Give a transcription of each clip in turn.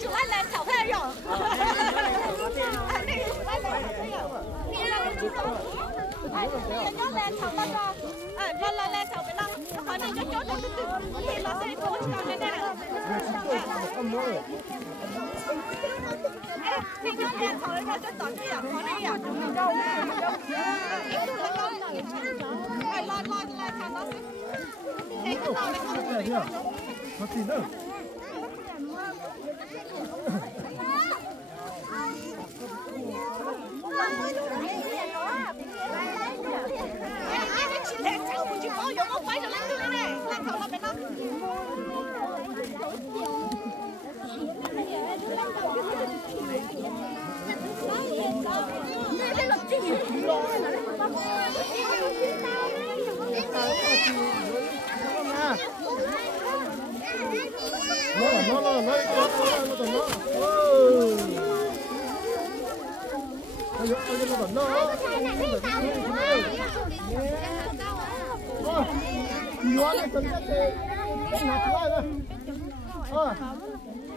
chủ lại lên chảo thế rồi. Nhớ lên chảo lên rồi. Lên chảo bên đó. Khỏi này cho nó từ từ thì nó sẽ cố cho nên nè. Thì nhớ lên chảo lên rồi cho tỏi đi à. Khỏi này à. Ít luôn lên con. Lo thằng nó. Thế cứ lo lên con. Nó gì nữa?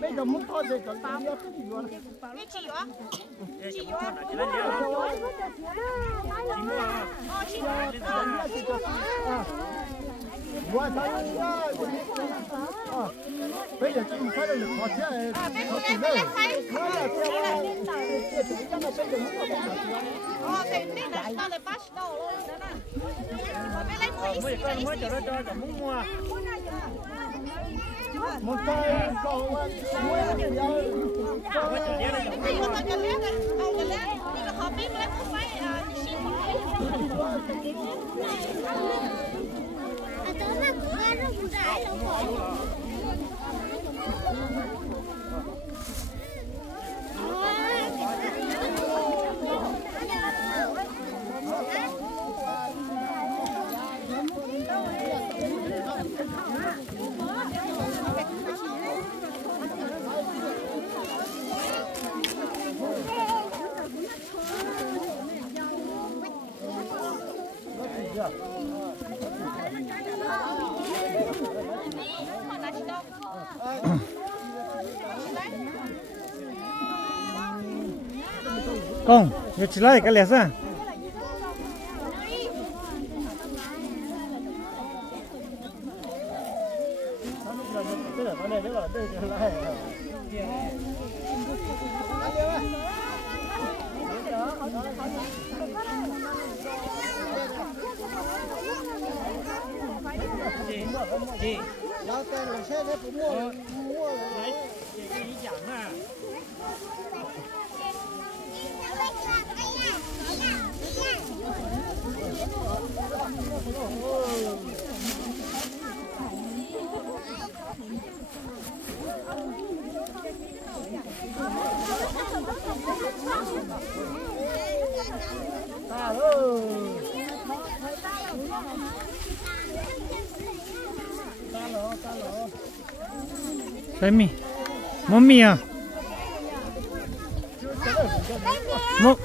Bây giờ muốn thôi thì cần bao nhiêu cái gì nữa? Cái gì đó? Chị đó. Bây giờ chúng phải được khó chứ. Một tay cầu con, nhớ chỉ lại cái lẻ ra. Chị, Lao tên là xe đấy cũng mua đấy, chị ý chẳng à. Đây mi, mắm mi à? Một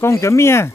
con chấm mi à?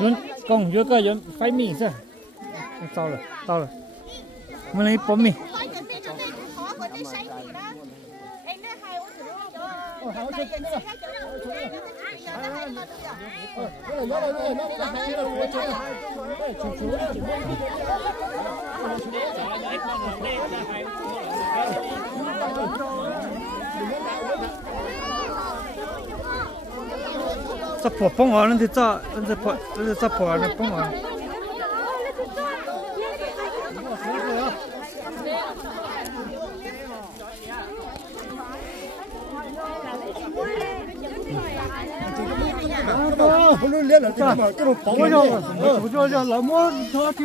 Yun con vô cái yun phải mì sao? Tao rồi. Mới lấy bấm mì. Sắp bỏ bông ở lên thì cho, lên sắp bỏ lên bông ở. không nên liên là cái mà cái một bóng rồi cho là mua cho thì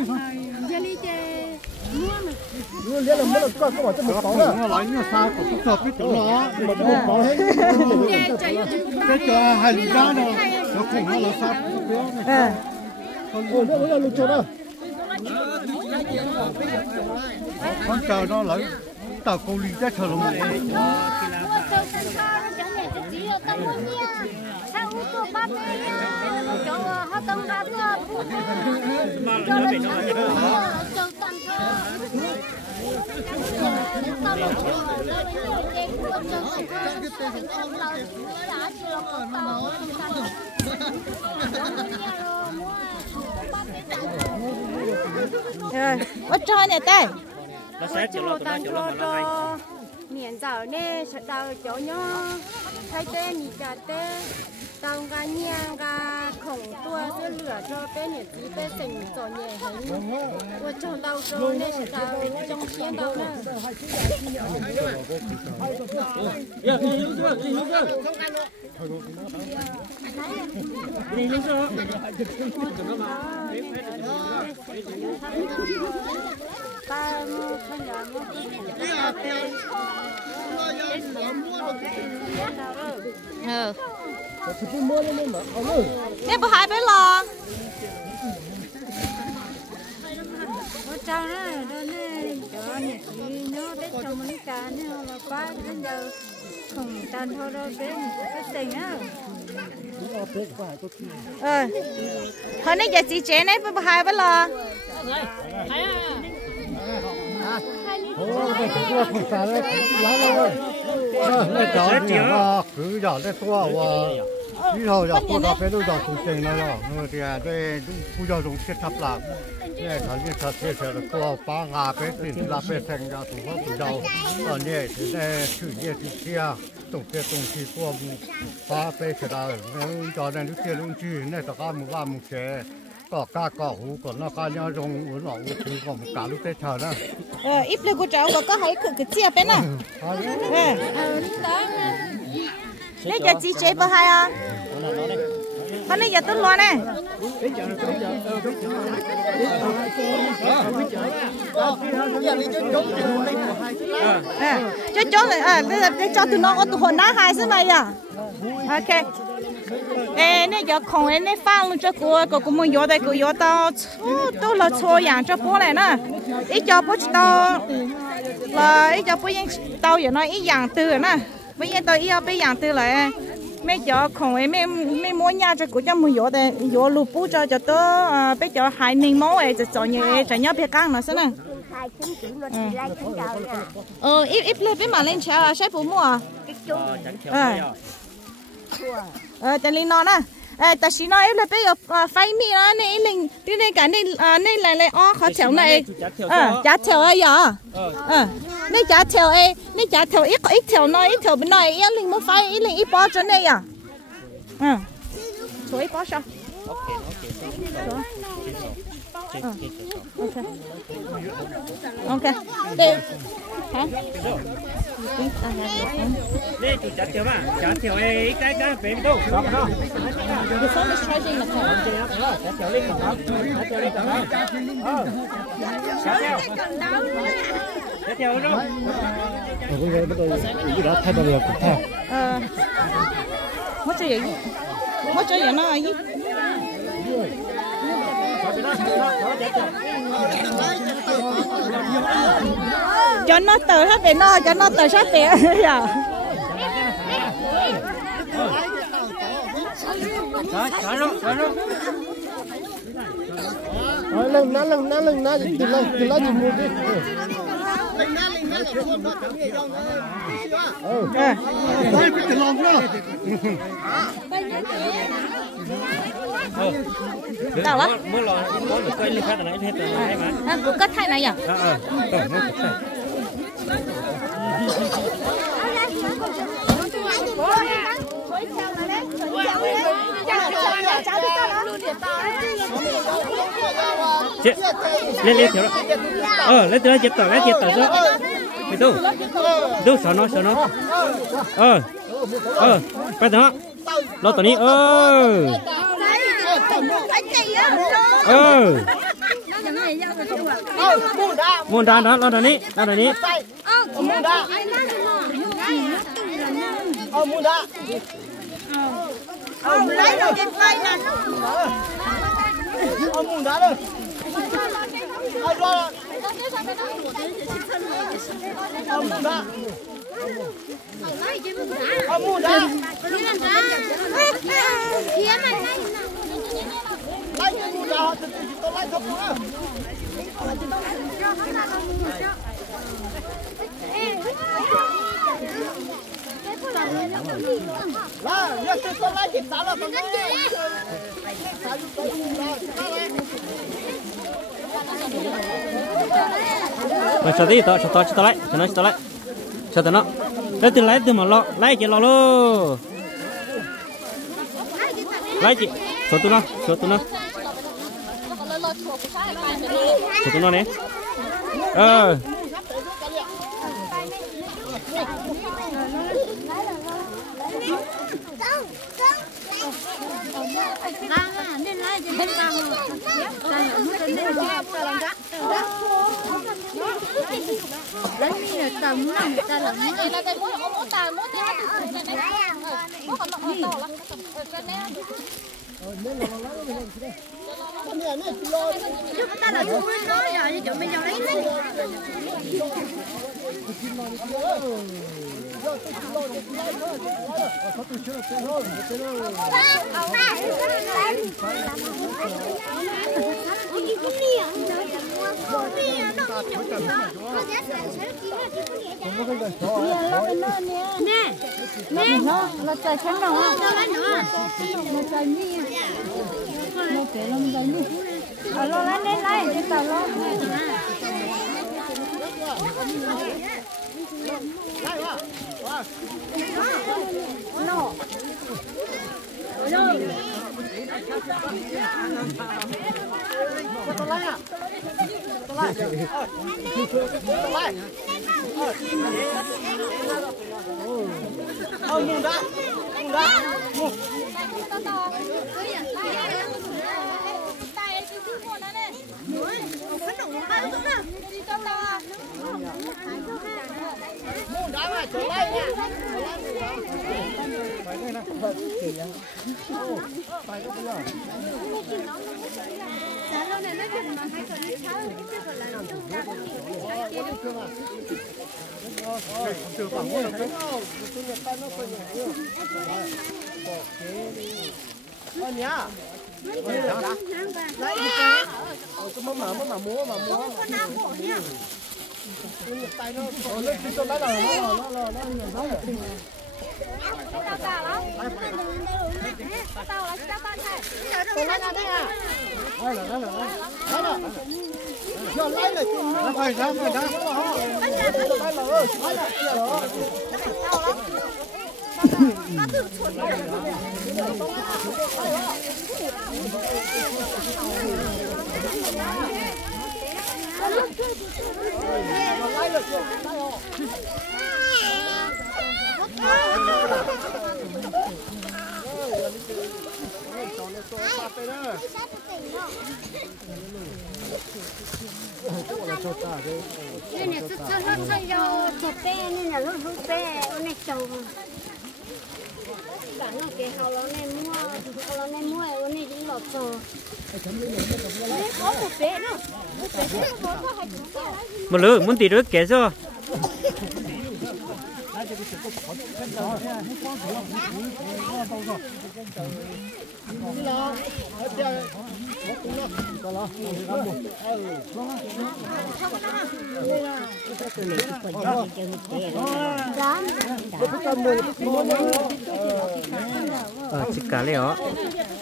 mua liên là mua là có bảo cho một bóng à nó lấy nó sao của chúng ta biết chỗ nó mà một bóng hết cái cho hành ra nó không nó là sao còn nó là lục chỗ đó con chờ nó lấy tàu câu ly ra chờ nó ở trên này đây cho tăng cho miền giàu nè sợ tàu chỗ nhỏ thay tên nhị cả tên tàu gà nhang gà khổng tua sẽ lửa cho bên nhiệt tí bên sình cho nhẹ hơn của trong tàu cho nè sợ tàu trong chiến tàu nè ta mua không nhớ nè bà hai bé lo cháu đó nè cho nhiệt tí nó đến trong mấy cá nè là ba đến giờ không tan thôi đâu đến cái sình á thôi nãy giờ chị trẻ nãy bà hai bé lo không sao đấy lá rồi nó chó thì cứ giờ đấy xóa và đi thôi giờ cô đã phải đôi giờ cũng tiền rồi rồi thì đây bây giờ dùng cái tháp lạc này thằng như thật thế là cô phá ngà cái tiền là phải thành ra tụi nó tụi đầu còn như thì đây chữ như thì kia tụi thì cô phá phải cái đó nếu cho nên lúc kia lúc chi này tất cả một xe có cá có hũ còn nó cá nhau dùng uống lẩu thì còn một cả lúc tết chờ đó ít lên của cháu có hay cái chia bên à nãy giờ chị trẻ bà hai à con này giờ tôi lo nè cho bây giờ cho tụi nó có tụi hồn đá hai thế này à ok nè giờ không nè pha luôn cho cô muốn vô đây cô vô tao tôi là xua dạng cho bố này nè ít cho bố tao là ít cho bố yên tao giờ nói ít dạng từ nè bây giờ tao ít bây dạng từ lại mấy giờ không mấy mua nhà cho cô cho muốn vô đây vô lụp bố cho tao bây giờ hai nghìn máu ấy cho nhiều cho nhau biết căng nó xem nè ít lên biết mà lên chợ sẽ phụ mua tại vì nó nè tại vì nó là bây giờ phải mi nó này lên cái này cái này lại khó chịu này giá chịu ấy à này giá chịu ấy này giá chịu ít chịu nó ít chịu bên này ít lên muốn phải ít lên ít bao cho này à số ít bao sao ok đây hả đây chủ chặt theo mà chặt theo ấy cái bể đâu đó the phone is charging the car chặt theo lên còn đó chặt theo lên còn đó chặt theo đâu cái này bắt đầu cái đó thay đổi cũng thay mất chơi gì nó gì cho nó từ hết để nó cho nó từ sát tiền giờ lần ná từ lá gì mua đi cái lồng đó đâu á mới lò có được cây lên phát là hết rồi đấy mà cũng cất thay này à chết lên thiếu lên từ đây chết tỏi đó cái đâu sợ nó phải đó lo tao ní muôn đàn đó lo tao ní lấy rồi trên tay nè muốn đá rồi mà cho tí tao lại cho tao nó lấy từ mà lo lấy chị lo luôn lấy chị số tụi nó số tụi nó nè nè nó trời sáng nào á nó trời như nó kể làm gì đi lo lấy để tao lo nên là rất cho chụp bé nên là rất bé này trâu cả nó cái hào nó nên mua nó nên đi lọt trâu có một bé nữa một lứa muốn tỉ được kẻ cho chỉ cả lấy ó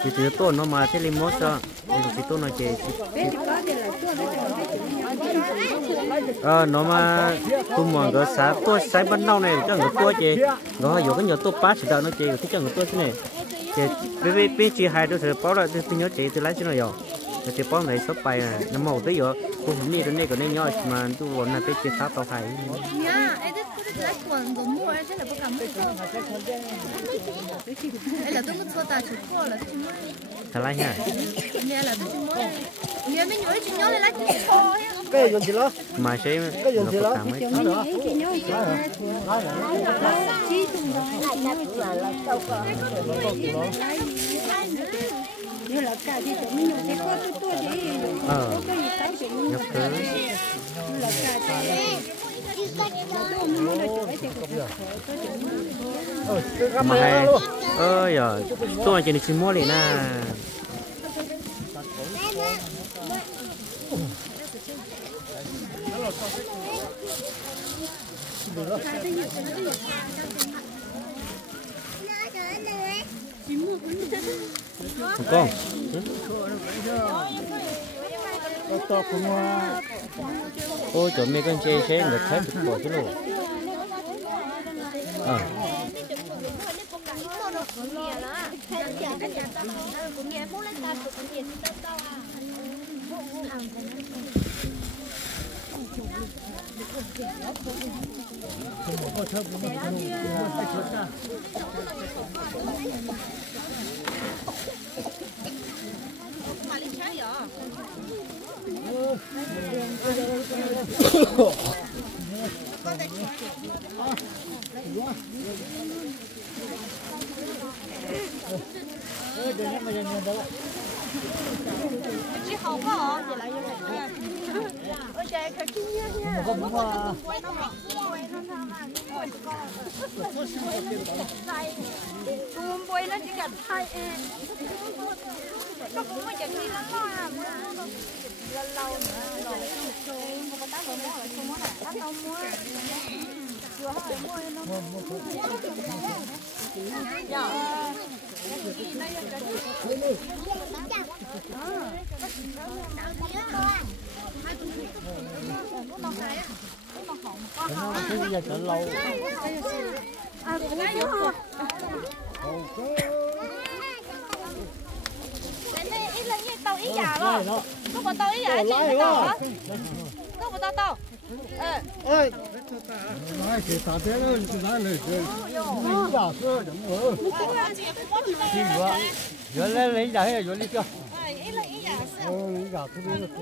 chỉ tôi nó mà thế li mốt sao chỉ tôi nó chỉ nó mà tôi mong cái xã tôi sai ban đầu này cho người tôi chỉ nó có cái nhiều tôi bắt chỉ đạo nó chỉ cái cho người tôi thế này chỉ vì chỉ hai đứa thì bảo là tôi nhớ chỉ tôi lấy cho nó rồi chỉ bảo này sắp bay này nó màu tới rồi tôi không đi đến đây còn đây nhỏ mà tôi muốn là cái chỉ sát tao phải lấy quần của mua chứ là bất cầm đây là tôi muốn cho ta chụp qua là thật là nha nghe là tôi mua nghe mấy nhớ chỉ nhớ là lấy cho cái gì vậy đó mà sẽ nó có cảm ấy mà hay giờ tôi chỉ đi mua liền na con ôi chỗ mấy con chê sẽ người thấy được bỏ chứ luôn chị hậu có hả? Ôi trời, cái kia nha. Cuốn bôi nó chỉ cần hai em. Nó cũng mới chẳng đi lắm mà. Lâu nữa rồi. Không có tán rồi mua rồi, không mua này. Tán đâu mua. Chưa hỏi mua nó. cái gì chờ lâu ít là như tàu ít già rồi, có một tàu ít già chị tàu hả? Có một tàu. ơi 来给大家了，来了，这牙齿怎么？这个，原来人家还原来叫。哦，牙齿那个多。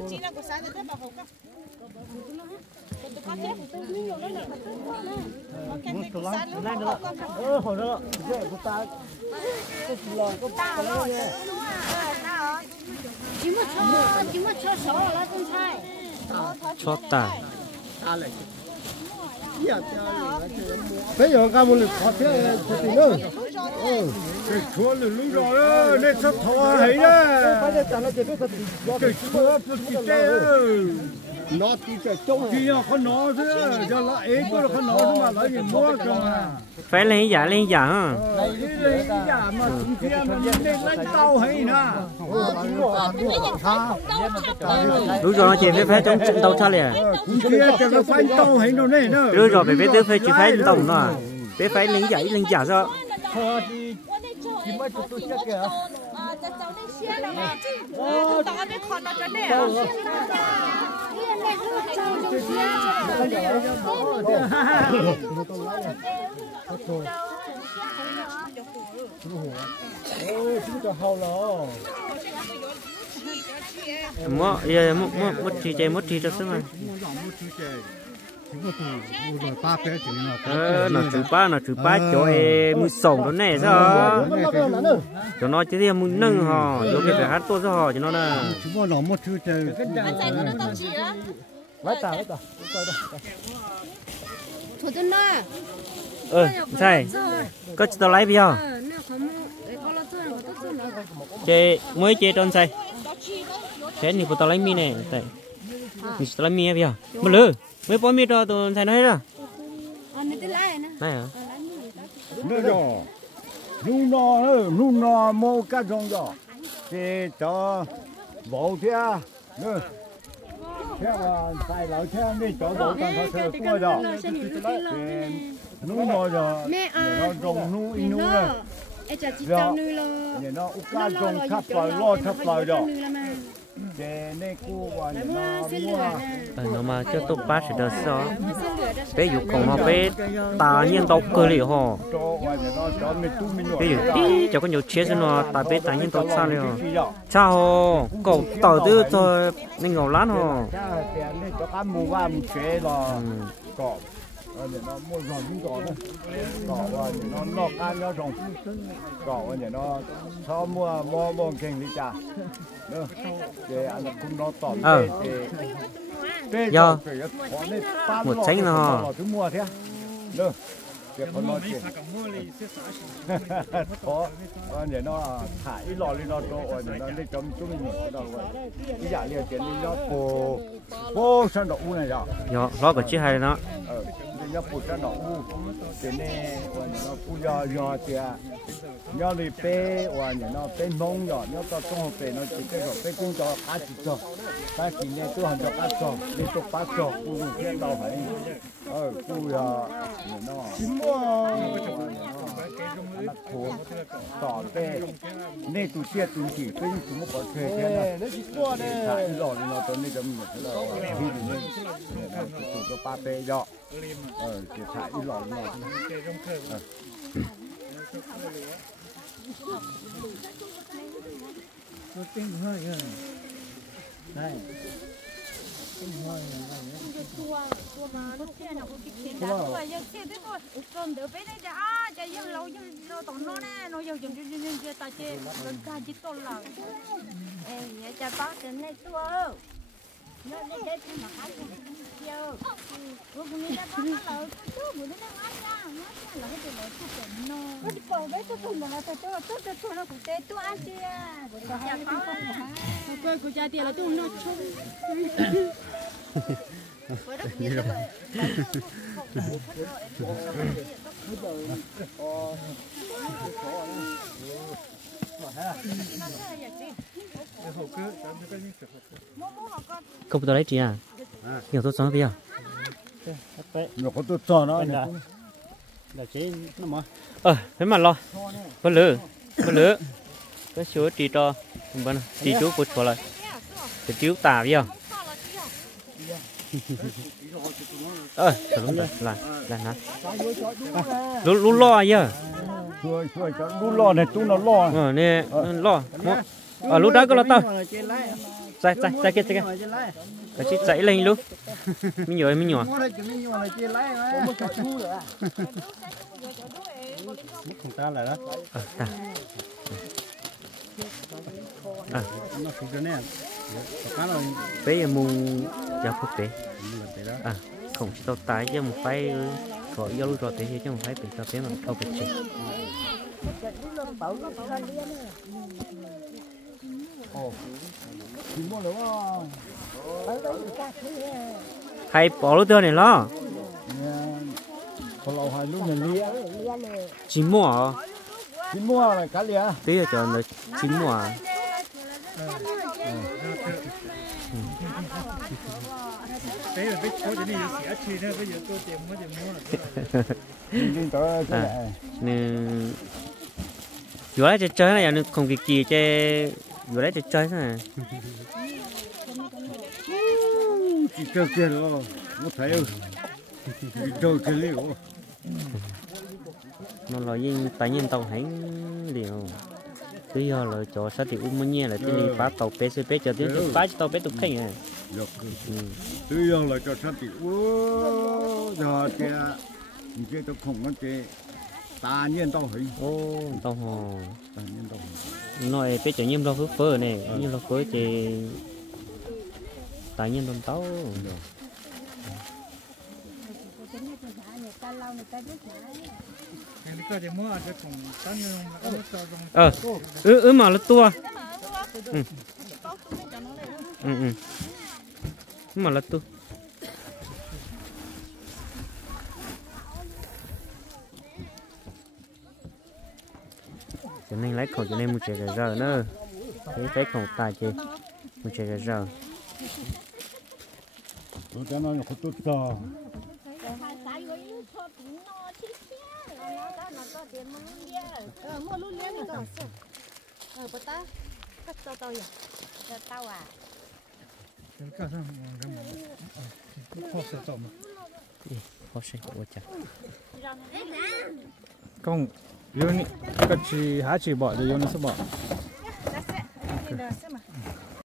好了，这不大，这是了，这大了。怎么吃熟了种菜？ cho ta bây giờ các bạn có thể thì nữa cái chúa lưng rồi nên sắp thọ hay đó cái chúa phụ nó thì sẽ trông thì con nó chứ cho nó ấy cho con nó mà lấy gì mua rồi phải lên giả lấy giả mà chúng kia mà nên lấy tàu hay nè đúng rồi nó chỉ phải trong tàu xa liền chúng kia cho nó phải tàu hay nó này nữa rồi rồi phải biết phải chỉ phải tổng nó phải lên giả sao chỉ mới tụi tôi kìa mất chi cho sớm mà nó chữ ba cho em mua sòng đó này sao cho nó chỉ là mua nâng hò cho cái phải hát tốt cho hò cho nó là chúng nó một thứ chơi thủ tướng đó sai có chỉ tao lấy bây giờ chơi mới chơi tròn sai thế thì tao lấy mi này tại mình tao lấy mi bây giờ một lứa mấy bó mi cho tụi sai nói đó này hả nữa rồi nu nó mua cá rong rồi thì cho bộ thế nữa thế là sai lão thế đi cho bộ tăng thật sự cũng rồi nu nó rồi nó rong nu inu rồi rồi nó cá rong khắp lại lo khắp lại rồi nó mà cho tôi bắt sẽ được sao bây giờ còn mà bây ta nhiên tàu cơ liệu họ bây giờ đi cho con nhiều chết nó ta bây ta nhiên tàu sao liệu chào cậu tàu tư cho nên ngầu lắm họ nó mua giòn cũng giòn đấy, nó can nó rồng, cỏ nó cho mua kinh đi chả, nữa, để ăn cũng nó tỏm do một tránh nó cứ mua thế, nữa, để con nó chuyện, có, để nó thải lò lên nó trộn, để nó đi chấm chúng mình cái đầu rồi, cái giả liền chuyện đi nó cô sang đậu này rồi, do nó có chiếc hay nó nó phụ cho nó u, cho nên nó phụ do thì nó đi bê và nó bê nông rồi, nó cho trong bê nó chỉ cái rồi bê cũng cho cá chỉ cho, cá chỉ nên tôi hàng cho cá cho, đi cho cá cho, phụ thiên đâu phải, phụ nó chín mua, nó khổ, tỏ bê, nên tụi xe tụi chỉ bê chúng nó bỏ thuê thế nào, thải rồi nó tôi nên chấm được là khi nên tụi cho ba bê do. Thì thải đi lò nó tinh hơi đây nó để cái mà cái chiều cô cũng đi ra bán nó lợn chú bữa nó ăn nha nó là cái gì lợn chút nó nó đi cầu đấy tôi mà nó tôi nó cũng tê tôi ăn chưa tôi chả có tôi cũng chả tiền là tôi nó chung không tôi lấy chị à nhiều tôi xóa bây giờ nhiều có tôi xóa nó là chế nó mà phải mà lo có lửa cái số chị cho bên chị chú của chỗ lại cái chiếu tà bây giờ đúng rồi là nè lú lo giờ Rồi cho lú lo này chúng nó lo. Nè lo lú đó có lo tao chạy kia cái chiếc chạy lên luôn mình nhỏ Không ta lại đó. Nó không cho nên. bé giờ mù giờ có bé không tao tái chứ một phải gọi giao lưu rồi thế chứ một phải bị tao bé mà tao bị chết hay bỏ lúa tươi này lo chín mùa là cá lìa. tí giờ chờ nó chín mùa bây giờ biết có gì sẽ chi nữa bây giờ tôi tìm mới nên vừa lấy chơi này là không việc gì chơi vừa lấy chơi này Chỉ chơi kia rồi, nó thấy không? Chơi kia liệu. nó là những tài nhân tàu hãng điều bây giờ là cho sát thì nhẹ là cái này phá tàu PCP cho tiếng phá tàu bé tục khinh à Bây giờ là cho sát thì giờ kia tôi không có cái ta nhiên tàu hình. tàu hồ Ta nhiên tàu hình. nói bé cho nhiêm đâu phớ này như là phớ thì tài nhân tàu tàu mà là tua mà là tua cho nên lấy khẩu cho nên một trẻ cái giờ nữa cái khẩu tài chị một trẻ cái giờ Tôi cho nó không tốt sao. khó sinh của cha Không, cái chỉ há chỉ bỏ thì nó sẽ bỏ.